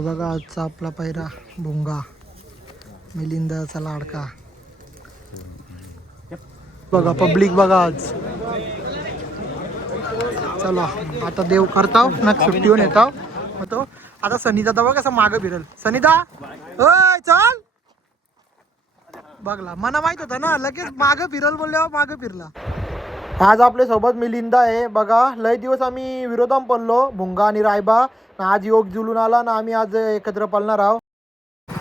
बघा आजचा आपला पहिरा भुंगा मिलिंदाचा लाडका. बघा पब्लिक बघा आज. चला आता देव करताव ना सुट्टीवर येताव तो. आता सनीदा बघा कसं मागं फिरल. सनीदा ओय चल. बघला मला माहित होतं ना लगेच मागं फिरल बोलल्यावर मागं फिरला. आज आपल्या सोबत मिलिंदा आहे. बघा लय दिवस आम्ही विरोधाम पडलो भुंगा आणि रायबा. आज योग जुलून आला ना आम्ही आज एकत्र पळणार आहोत.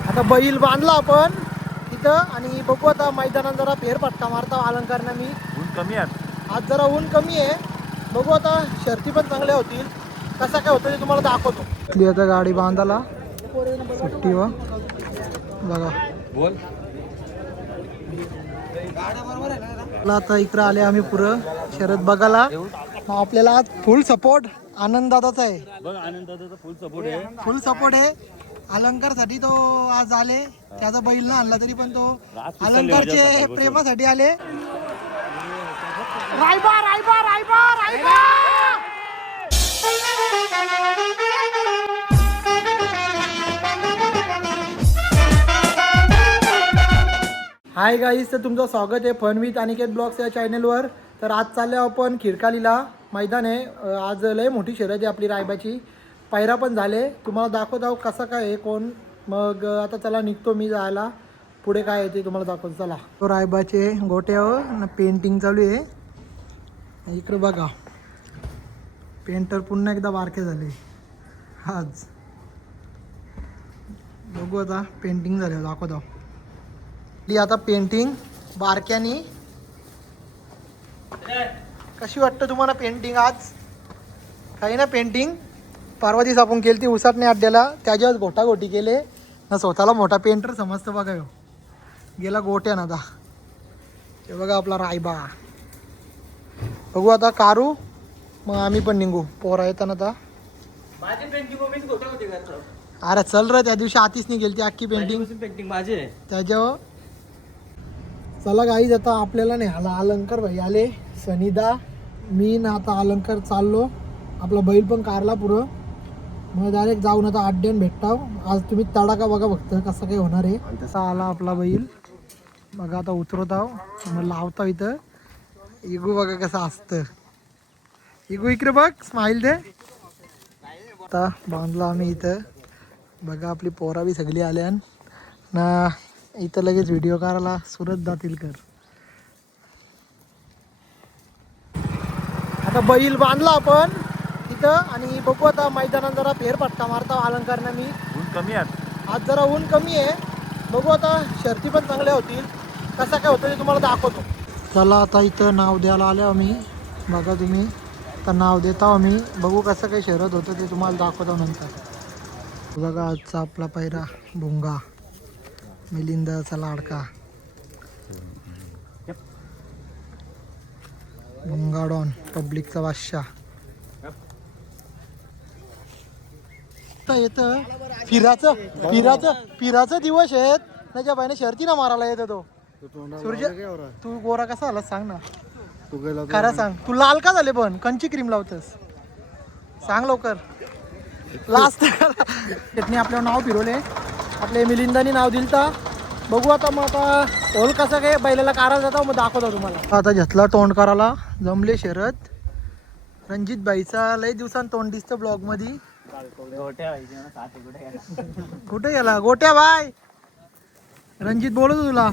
आता बैल बांधला आपण तिथं आणि बघू आता मैदानात जरा फेरफटका मारता अलंकारनं. मी ऊन कमी आहे आज जरा ऊन कमी आहे. बघू आता शर्ती पण चांगल्या होतील. कसं काय होतं ते तुम्हाला दाखवतो. इथली आता गाडी बांधाला सुट्टीवर बघा बोल. आता इकडं आले आम्ही पुरं शरद बघायला. आपल्याला आज फुल सपोर्ट आनंद दादाचा आहे. बघ आनंद दादाचा फुल सपोर्ट आहे. फुल सपोर्ट आहे. अलंकारसाठी तो आज आले. त्याचा बैल ना आणला तरी पण तो अलंकारचे प्रेमासाठी आले. रायबा रायबा रायबा रायबा. हाय गाईस, तर तुमचं स्वागत आहे फन विथ अनिकेत ब्लॉग्स या चॅनलवर. तर आज चालले आपण खिरकालीला मैदान आहे. आज लय मोठी शर्यत आहे आपली रायबाची. पायरा पण झाले. तुम्हाला दाखवत आहो कसं काय आहे कोण. मग आता चला निघतो मी जायला. पुढे काय आहे ते तुम्हाला दाखवतो चला. तो रायबाचे गोट्यावर ना पेंटिंग चालू आहे. इकडे बघा पेंटर पुन्हा एकदा बारके झाले आज. बघू आता पेंटिंग झाले दाखवत आहो. आता पेंटिंग बारक्यानी. कशी वाटतं तुम्हाला पेंटिंग आज. काही ना पेंटिंग परवा दिवस आपण केली ती उसाटणे अड्ड्याला. त्याच्यावर गोटागोटी केले ना. स्वतःला मोठा पेंटर समजतं बघा. गेला गोट्यानं आता. हे बघा आपला रायबा. बघू आता कारू मग आम्ही पण निघू. पोरा येताना आता. अरे चल रे त्या दिवशी आतीच नाही गेली ती अख्खी पेंटिंग माझे त्याच्यावर. चला गाईज आता आपल्याला नाही आला अलंकार भाई आले. सनीदा मी ना आता अलंकार चाललो. आपला बैल पण कारला पुरं. मग डायरेक्ट जाऊन आता अड्ड्यान भेटताव. आज तुम्ही तडाखा बघा फक्त कसं काय होणार आहे. तसा आला आपला बैल बघा. आता उतरत आहो मग लावता इथं. इगू बघा कसं असतं. इगू इकडे बघ स्माईल दे. आता बांधला आम्ही इथं बघा. आपली पोरा बी सगळी आल्या ना. इथं लगेच व्हिडिओ करायला सुरत जातील कर. आता बैल बांधला आपण तिथं आणि बघू आता मैदानात जरा फेरफटका मारता अलंकारनं. मी ऊन कमी आहे आज जरा ऊन कमी आहे. बघू आता शर्ती पण चांगल्या होतील. कसं काय होतं ते तुम्हाला दाखवतो. चला आता इथं नाव द्यायला आलो आम्ही. बघा तुम्ही तर नाव देता आम्ही. बघू कसं काही शर्यत होतं ते तुम्हाला दाखवतो नंतर. बघा आजचा आपला पहिरा भुंगा मिलिंदाचा लाडका भुंगाडॉन पब्लिकचा बादशाह. येतं फिराचं फिराचं फिराचं दिवस आहेत. त्याच्या बाईने शर्ती ना मारायला येतं तो सूर्य. तू गोरा कसा आला सांग ना. खरं सांग तू लाल का झाले पण कंची क्रीम लावतस सांग लवकर. लास्ट त्यातनी आपलं नाव फिरवले. आपले मिलिंदानी नाव दिलता. बघू आता मग आता होल कसं काय बैलाला कारायला जाता मग दाखवतो तुम्हाला. आता घेतला तोंड करायला जमले शरद. रणजित बाईचा लय दिवसांत तोंड दिसतं ब्लॉग मध्ये. कुठे गेला गोट्या बाय. रणजित बोलतो तुला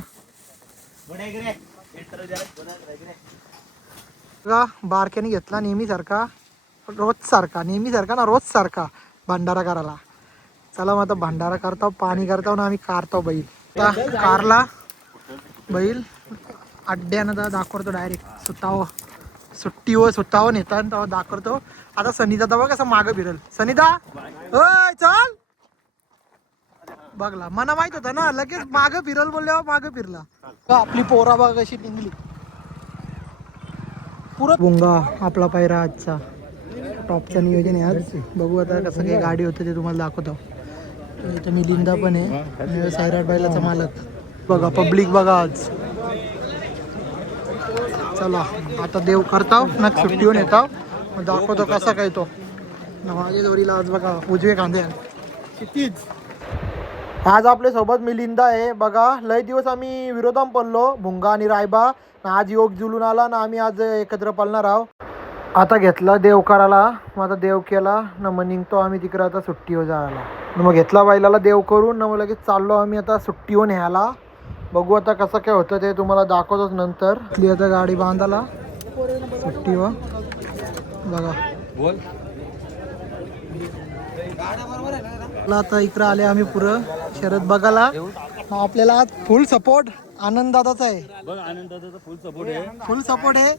का. बारक्याने घेतला नेहमी सारखा रोज सारखा भंडारा करायला. चला मग आता भंडारा करताव पाणी करताव ना आम्ही कारताव बैल. कारला बैल अड्ड्यानं दाखवतो डायरेक्ट सुट्टीवर नेता तेव्हा दाखवतो. आता सनीदा बघा कसं मागं फिरल. सनीदा ओय चल. बघला मला माहित होतं ना लगेच मागं फिरल बोलल्यावर मागं फिरला. आपली पोरा बघा कशी निघली पुरं. भुंगा आपला पायरा आजचा टॉपचं नियोजन आहे आज. बघू आता कसं काही गाडी होतं ते तुम्हाला दाखवतो. इथं मिलिंदा पण आहे सायराट बैलाचा मालक. बघा पब्लिक बघा आज. चला आता देव करताव ना सुट्टीवर येताव. दाखवतो कसा काय तो. माझ्या जोडीला आज बघा उजवे कांदे क्षितिज आज आपल्या सोबत मिलिंदा आहे बघा. लय दिवस आम्ही विरोधाम पडलो भुंगा आणि रायबा ना, आज योग जुलून आला ना, आम्ही आज एकत्र पळणार आहोत. आता घेतला देव करायला, मग आता देव केला ना, मग निघतो आम्ही तिकडे आता सुट्टीवर जायला. मग घेतला बैलाला देव करून ना, मग लगेच चाललो आम्ही आता सुट्टीवर न्यायला. बघू आता कसं काय होतं ते तुम्हाला दाखवतोच नंतर. आपली आता गाडी बांधायला सुट्टीवर बघा. बोल. आता इकडं आले आम्ही पुरं शरद बघायला. आपल्याला आज फुल सपोर्ट आनंददादाचा आहे. बघ आनंद दादाचा फुल सपोर्ट आहे. फुल सपोर्ट आहे.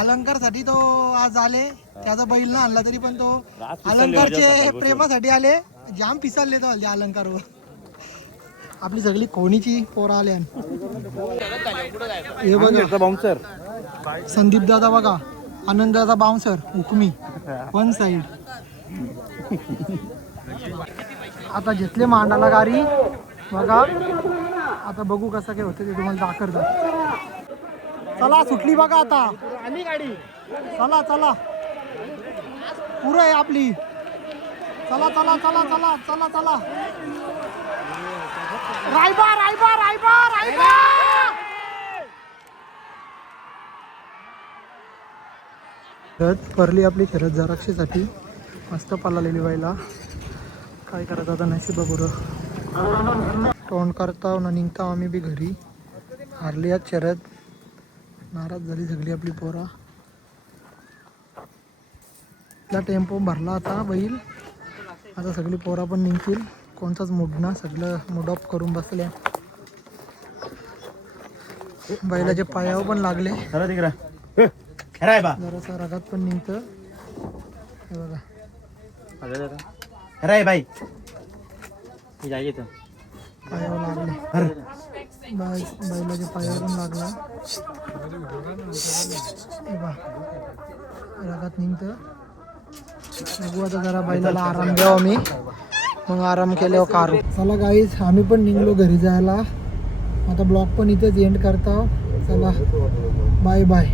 अलंकारसाठी तो आज आले. त्याचा बैल ना आणला तरी पण तो अलंकारचे प्रेमासाठी आले. जाम पिसालले तो अलंकारवर. आपली सगळी कोणीची पोरं आले. हे बघा बाउन्सर संदीप दादा बघा, आनंद दादा बाउन्सर हुकमी वन साइड. आता घेतले मांडाला गाडी बघा. आता बघू कसं काय होतं ते तुम्हाला दाखवतात. चला सुटली बघा आता आली गाडी. चला चला पुरं आहे आपली. चला चला चला चला चला चला. रायबा रायबा रायबा रायबा. शरद परली आपली शरद जराक्षीसाठी मस्त पळालेली बाईला. काय करायचं आता नशीब बरं. तोंड करता ना निघता आम्ही बी घरी. हारली आज शरद. नाराज झाली सगळी आपली पोरा. आपला टेम्पो भरला आता बैल. आता सगळी पोरा पण निघतील. कोणताच मूड ना, सगळं मूड ऑफ करून बसल्या. बैलाच्या पायावर पण लागले. जरासा रगात पण निघतं. हे बघा बाई पायावर लागले. बैलाच्या पायावरून लागला. हे बघा रगात निघतं. बघू आता जरा बैलाला आराम द्यावा मी. मग आराम केल्यावर कारू. चला गाईज आम्ही पण निघलो घरी जायला. आता ब्लॉग पण इथेच एंड करता. चला बाय बाय.